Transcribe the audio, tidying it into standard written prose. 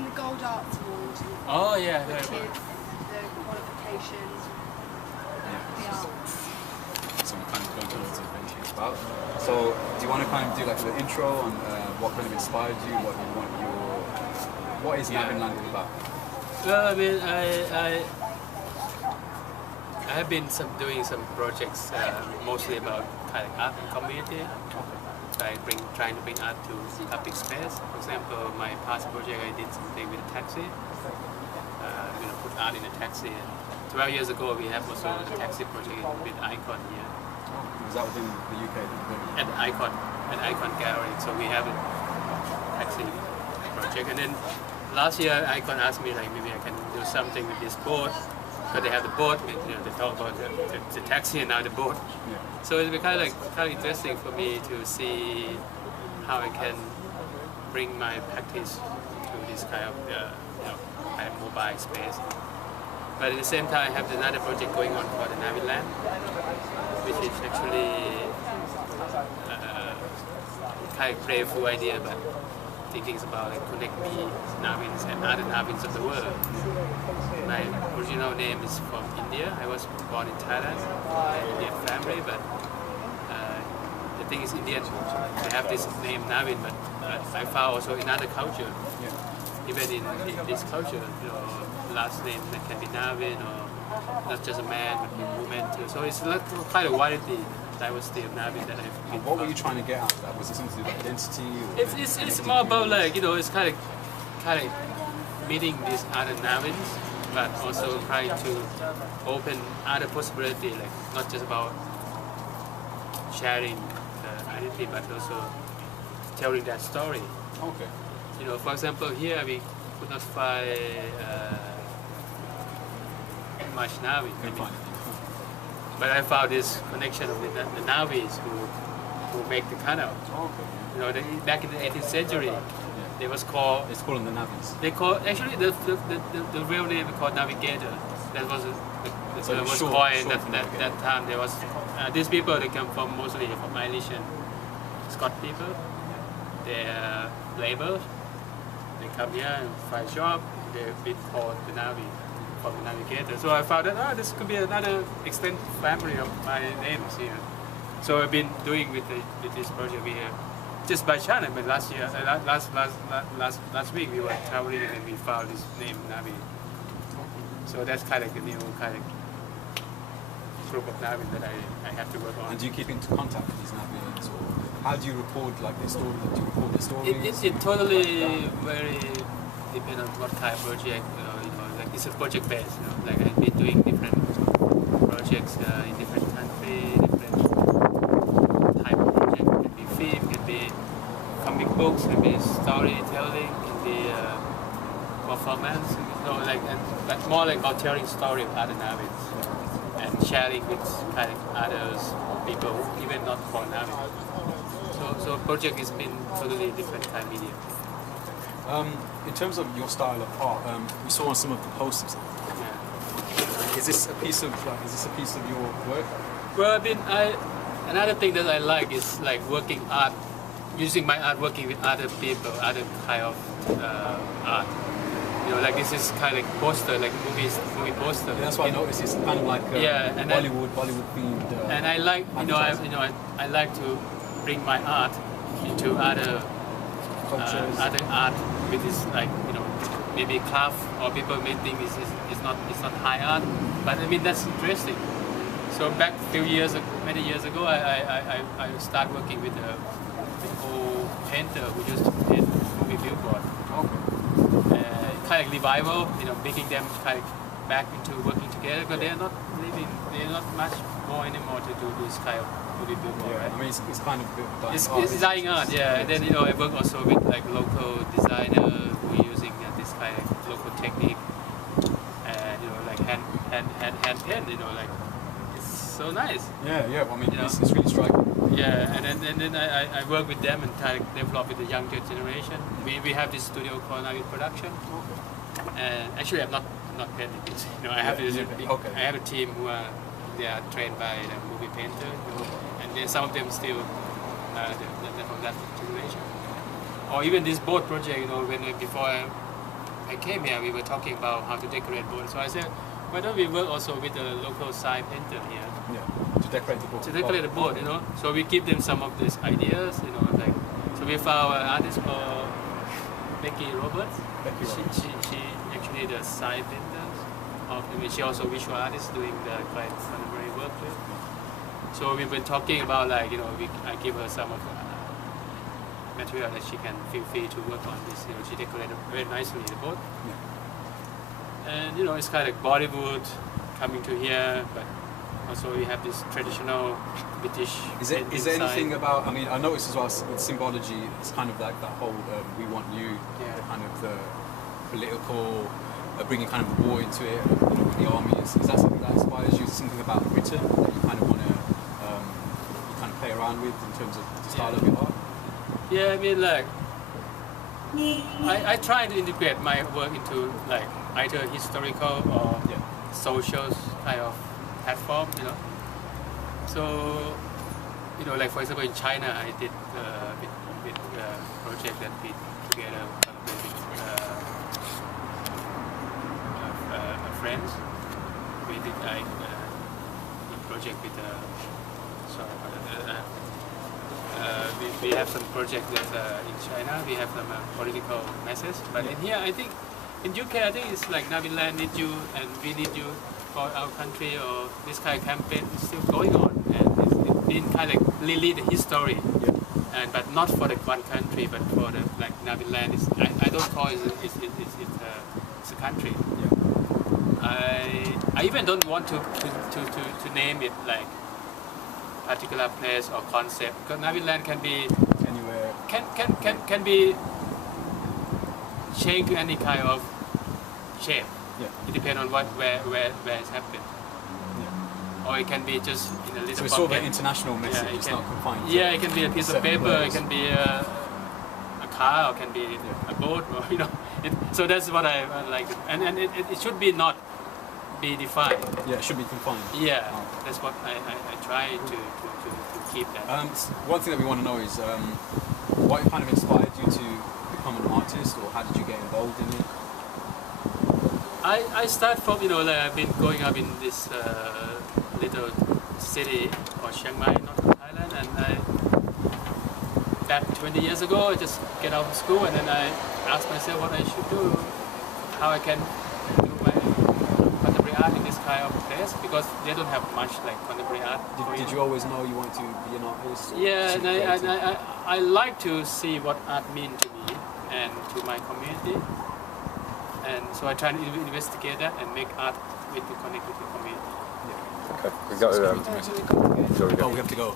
win the Gold Arts Award. Oh yeah, which is the qualifications. So we're kind of going towards it eventually. Well, so do you want to kind of do like the intro on what kind of inspired you, what is Navinland about? Well, I mean, I have been doing some projects mostly about kind of art and community. Trying to bring art to public space. For example, my past project I did something with a taxi. Put art in a taxi. 12 years ago we have also a taxi project with Ikon here. Was that within the UK? At Ikon Gallery. So we have a taxi project. And then last year Ikon asked me like maybe I can do something with this boat. Because they have the boat, they talk about the taxi and now the boat. Yeah. So it's been kind of interesting for me to see how I can bring my practice to this kind of mobile space. But at the same time, I have another project going on for the Navinland, which is actually kind of playful idea, but thinking about like connect me, Navins, and other Navins of the world. My original name is from India. I was born in Thailand, an Indian family, but the thing is Indian, they have this name Navin, but I found also in other culture, even in this culture, last name that can be Navin, or not just a man, but a woman too. So it's like quite a variety, diversity of Navin that I've been. What were you trying to get out of that? Was it something to do with identity? Or it's more about like, it's kind of meeting these other Navins, but also trying to open other possibilities, like not just about sharing the identity, but also telling that story. Okay. For example, here we could not find much Navin. But I found this connection of the Navis who make the canal. Okay. Back in the 18th century, they was called. It's called the Navins. They call actually the real name is called navigator. That was coined that time. There was these people. They come from mostly from Irish and Scotch people. They're laborers. They come here and find job. They've been called the Navi from the navigator. So I found that this could be another extended family of my names here. So I've been doing with this project here. Just by chance, but last year, last week we were traveling and we found this name Navi. So that's kind of a new kind of group of Navi that I have to work on. And do you keep into contact with these Navians, or how do you record like their story? Do you record their stories? It totally very depends on what kind of project. Like it's a project based. Like I've been doing different projects in different countries, different type of project. It can be film, it can be comic books, it can be storytelling, it can be performance. But more like about telling story of other Navins and sharing with kind of others, people who even not for Navin. So project has been totally different kind of medium. In terms of your style of art, we saw on some of the posters. Yeah. Is this a piece of your work? Well, another thing that I like is like working art, using my art working with other people, other kind of art. Like this is kind of like poster, like movie poster. Yeah, that's what I noticed. It's kind of like Bollywood themed. And I like, I like to bring my art into other art with this, like maybe craft, or people may think it's not high art, but I mean that's interesting. So back many years ago, I started working with an old painter who used to paint movie billboard. Kind of revival, making them kind of back into working together, because they're not much more anymore to do this kind of movie billboard. Yeah, right? I mean it's kind of a bit dying It's art. dying art, yeah. And then I work also with like local designer who are using this kind of local technique, and like hand pen, like it's so nice. Yeah. I mean it's really striking. Yeah, and then I work with them and try to develop with the younger generation. We have this studio called Navin Production, and actually I'm not painting it. I have I have a team who they are trained by the movie painter, and some of them still they're from that generation. Or even this boat project, before I came here, we were talking about how to decorate boat. So I said, why don't we work also with a local side painter here? Yeah. To decorate the boat. To decorate the boat, you know. So we give them some of these ideas, you know, like. So we found an artist called Becky Roberts. She actually the side painter of. I mean, she also visual artist doing the quite contemporary work too. So we've been talking about like, you know, I give her some of the material that she can feel free to work on this. You know, she decorated very nicely the boat. Yeah. And you know, it's kind of like Bollywood coming to here, but also we have this traditional British. Is there anything about? I mean, I noticed as well with symbology, it's kind of like that whole "we want you," the kind of the political, bringing kind of the war into it, you know, with the army. Is that something that inspires you? Is something about Britain that you kind of want to, you kind of play around with in terms of the style of your art? Yeah, I mean, like, I try to integrate my work into like either historical or social kind of platform, you know. So, you know, like for example in China, I did with project that we together with friends. We did a project with we have some project that in China we have some political message, but in here I think in UK I think it's like Navinland need you and we need you for our country, or this kind of campaign is still going on, and it's been kind of like really the history, and but not for the one country, but for the like Navinland. I don't call it it's a country. I even don't want to name it like particular place or concept, because Navinland can be anywhere, can be changed to any kind of shape. It depends on where it's happened. Or it can be just in a little so it's pocket. sort of an international message. It's not confined to it can be a piece of paper. It can be a car, or it can be a boat, or you know. So that's what I like, and it should be not be defined. Yeah, it should be confined. Yeah, that's what I try to keep that. One thing that we want to know is what kind of inspired you to become an artist, or how did you get involved in it? I start from, you know, like I've been growing up in this little city called Chiang Mai, northern Thailand, and back 20 years ago I just get out of school, and then I asked myself what I should do, how I can do my contemporary art in this kind of place, because they don't have much like contemporary art. Did you always know you wanted to be an artist? Yeah, and I like to see what art means to me and to my community. And so I try to investigate that and make art with the connect with the community. Okay, we got to. We have to go.